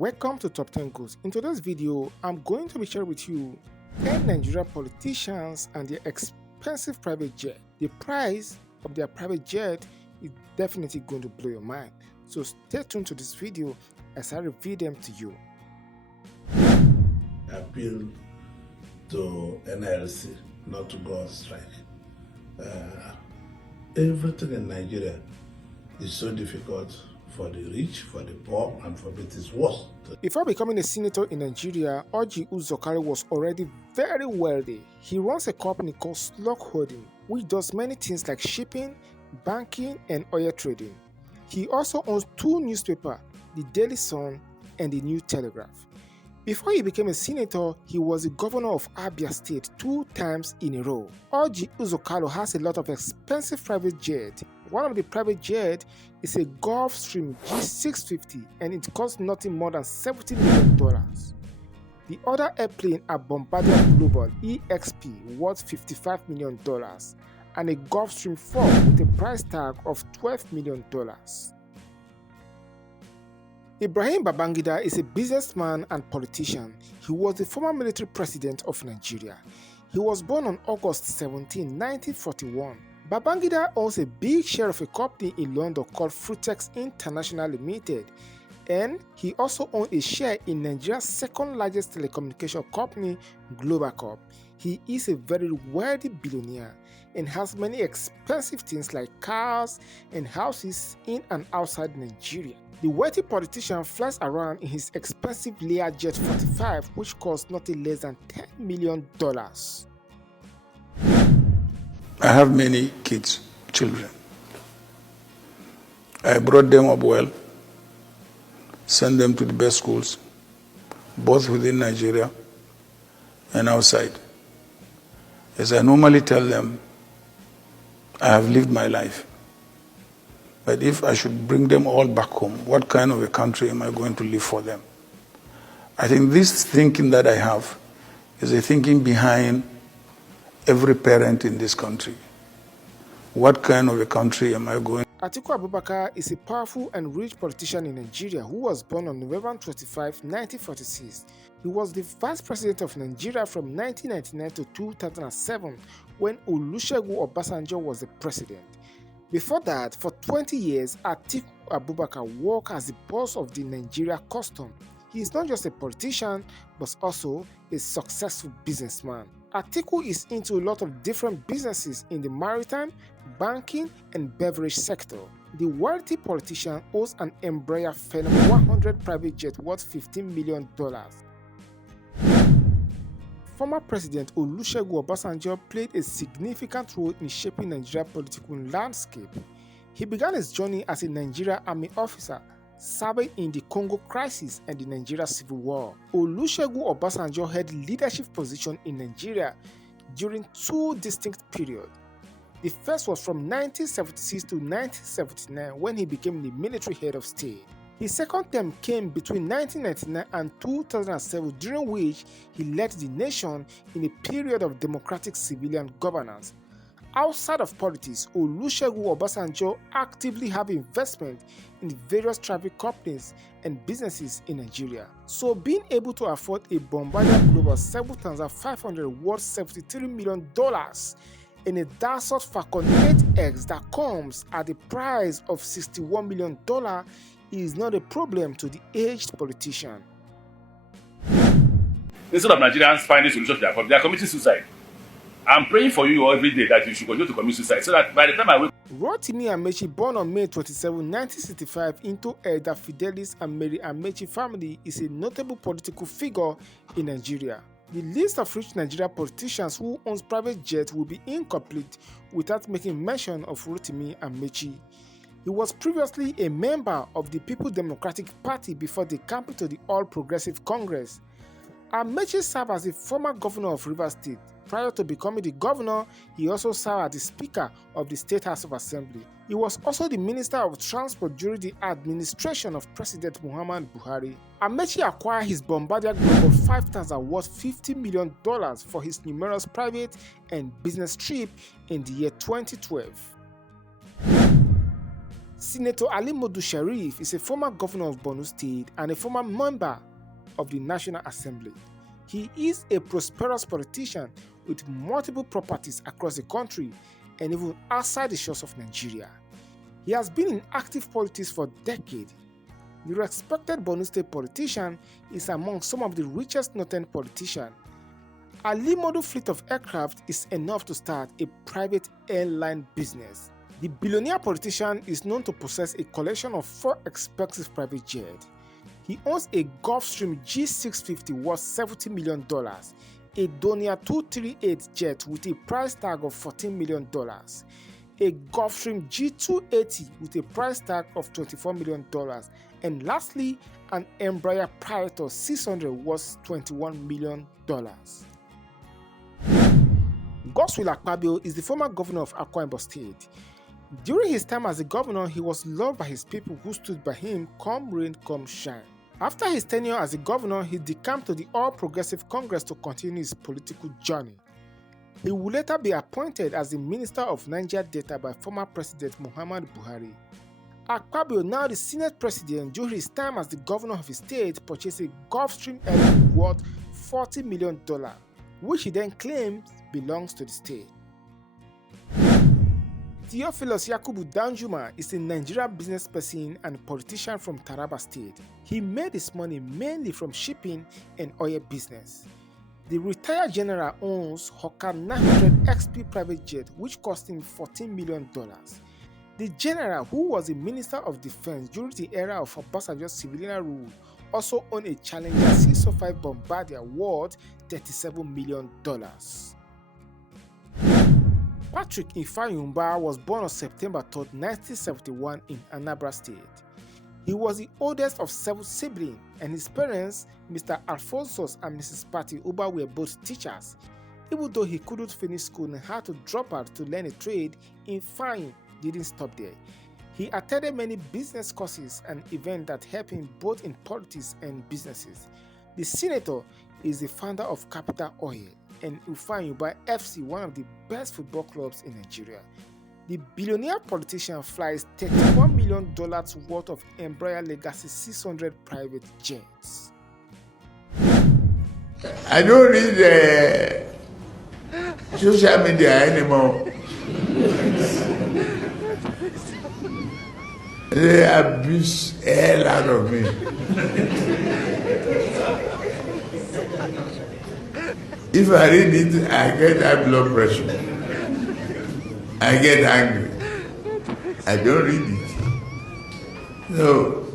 Welcome to Top 10 Goals. In today's video, I'm going to be sharing with you 10 Nigerian politicians and their expensive private jet. The price of their private jet is definitely going to blow your mind. So stay tuned to this video as I reveal them to you. Appeal to NLC not to go on strike. Everything in Nigeria is so difficult for the rich, for the poor, and for it is worse. Before becoming a senator in Nigeria, Orji Uzor Kalu was already very wealthy. He runs a company called SLOK Holdings, which does many things like shipping, banking, and oil trading. He also owns two newspapers, the Daily Sun and the New Telegraph. Before he became a senator, he was the governor of Abia State 2 times in a row. Orji Uzor Kalu has a lot of expensive private jets. One of the private jets is a Gulfstream G650 and it costs nothing more than $70 million. The other airplane are Bombardier Global EXP worth $55 million and a Gulfstream 4 with a price tag of $12 million. Ibrahim Babangida is a businessman and politician. He was the former military president of Nigeria. He was born on August 17, 1941. Babangida owns a big share of a company in London called Fruitex International Limited, and he also owns a share in Nigeria's second largest telecommunication company, Globacom. He is a very wealthy billionaire and has many expensive things like cars and houses in and outside Nigeria. The wealthy politician flies around in his expensive Learjet 45, which costs nothing less than $10 million. I have many kids, children. I brought them up well, sent them to the best schools, both within Nigeria and outside. As I normally tell them, I have lived my life. But if I should bring them all back home, what kind of a country am I going to live for them? I think this thinking that I have is a thinking behind every parent in this country. What kind of a country am I going? Atiku Abubakar is a powerful and rich politician in Nigeria who was born on November 25, 1946. He was the vice president of Nigeria from 1999 to 2007 when Olusegun Obasanjo was the president. Before that, for 20 years, Atiku Abubakar worked as the boss of the Nigeria Custom. He is not just a politician, but also a successful businessman. Atiku is into a lot of different businesses in the maritime, banking, and beverage sector. The wealthy politician owns an Embraer Phenom 100 private jet worth $15 million. Former President Olusegun Obasanjo played a significant role in shaping Nigeria's political landscape. He began his journey as a Nigerian Army officer, serving in the Congo crisis and the Nigeria Civil War. Olusegun Obasanjo held leadership positions in Nigeria during two distinct periods. The first was from 1976 to 1979 when he became the military head of state. His second term came between 1999 and 2007, during which he led the nation in a period of democratic civilian governance. Outside of politics, Olusegun Obasanjo actively have investment in the various travel companies and businesses in Nigeria. So being able to afford a Bombardier Global 7500 worth $73 million and a Dassault Falcon 8X that comes at the price of $61 million is not a problem to the aged politician. Instead of Nigerians finding solutions to their problem, they are committing suicide. I'm praying for you every day that you should continue to commit suicide so that by the time I wake Rotimi Amaechi, born on May 27, 1965 into Elder Fidelis and Mary Amaechi family, is a notable political figure in Nigeria. The list of rich Nigerian politicians who owns private jets will be incomplete without making mention of Rotimi Amaechi. He was previously a member of the People's Democratic Party before they came to the All Progressive Congress. Amaechi served as the former governor of Rivers State. Prior to becoming the governor, he also served as the Speaker of the State House of Assembly. He was also the Minister of Transport during the administration of President Muhammadu Buhari. Amaechi acquired his Bombardier Global 5 times and worth $50 million for his numerous private and business trips in the year 2012. Senator Ali Modu Sheriff is a former governor of Borno State and a former member of the National Assembly. He is a prosperous politician with multiple properties across the country and even outside the shores of Nigeria. He has been in active politics for decades. The respected Borno State politician is among some of the richest northern politicians. Ali Modu fleet of aircraft is enough to start a private airline business. The billionaire politician is known to possess a collection of 4 expensive private jets. He owns a Gulfstream G650 worth $70 million, a Dornier 238 jet with a price tag of $14 million, a Gulfstream G280 with a price tag of $24 million, and lastly, an Embraer Phenom 600 worth $21 million. Godswill Akpabio is the former governor of Akwa Ibom State. During his time as a governor, he was loved by his people who stood by him come rain, come shine. After his tenure as a governor, he decamped to the All Progressive Congress to continue his political journey. He would later be appointed as the Minister of Niger Delta by former President Muhammadu Buhari. Akpabio, now the Senate President, during his time as the governor of his state, purchased a Gulfstream aircraft worth $40 million, which he then claims belongs to the state. Theophilus Danjuma is a Nigerian businessperson and politician from Taraba State. He made his money mainly from shipping and oil business. The retired general owns Hawker 900 XP private jet, which cost him $14 million. The general, who was a minister of defense during the era of Obasanjo's civilian rule, also owned a Challenger C-05 Bombardier worth $37 million. Patrick Ifeanyi was born on September 3, 1971 in Anambra State. He was the oldest of 7 siblings, and his parents, Mr. Alphonsus and Mrs. Patty Ubah, were both teachers. Even though he couldn't finish school and had to drop out to learn a trade, Ifeanyi didn't stop there. He attended many business courses and events that helped him both in politics and businesses. The senator is the founder of Capital Oil and Ifeanyi FC, one of the best football clubs in Nigeria. The billionaire politician flies $31 million worth of Embraer Legacy 600 private jets. I don't read social media anymore. They abuse the hell out of me. If I read it, I get high blood pressure. I get angry. I don't read it. So,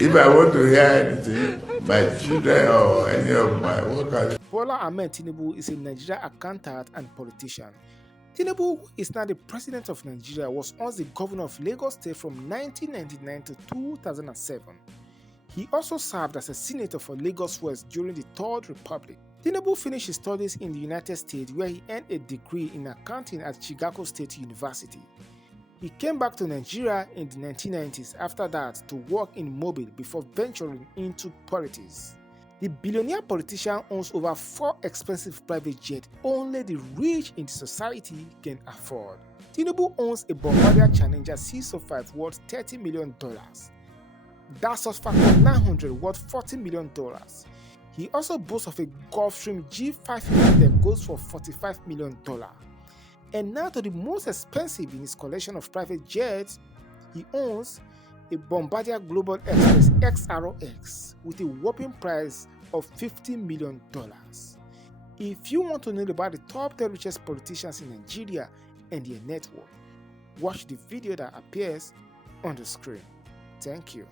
if I want to hear anything, my children or any of my workers. Bola Ahmed Tinubu is a Nigerian accountant and politician. Tinubu, who is now the president of Nigeria, was once the governor of Lagos State from 1999 to 2007. He also served as a senator for Lagos West during the Third Republic. Tinubu finished his studies in the United States, where he earned a degree in accounting at Chicago State University. He came back to Nigeria in the 1990s after that to work in Mobile before venturing into politics. The billionaire politician owns over 4 expensive private jets only the rich in the society can afford. Tinubu owns a Bombardier Challenger C-05 worth $30 million, Dassault Falcon 900 worth $40 million. He also boasts of a Gulfstream G650 that goes for $45 million. And now to the most expensive in his collection of private jets, he owns a Bombardier Global Express XROX with a whopping price of $50 million. If you want to know about the top 10 richest politicians in Nigeria and their net worth, watch the video that appears on the screen. Thank you.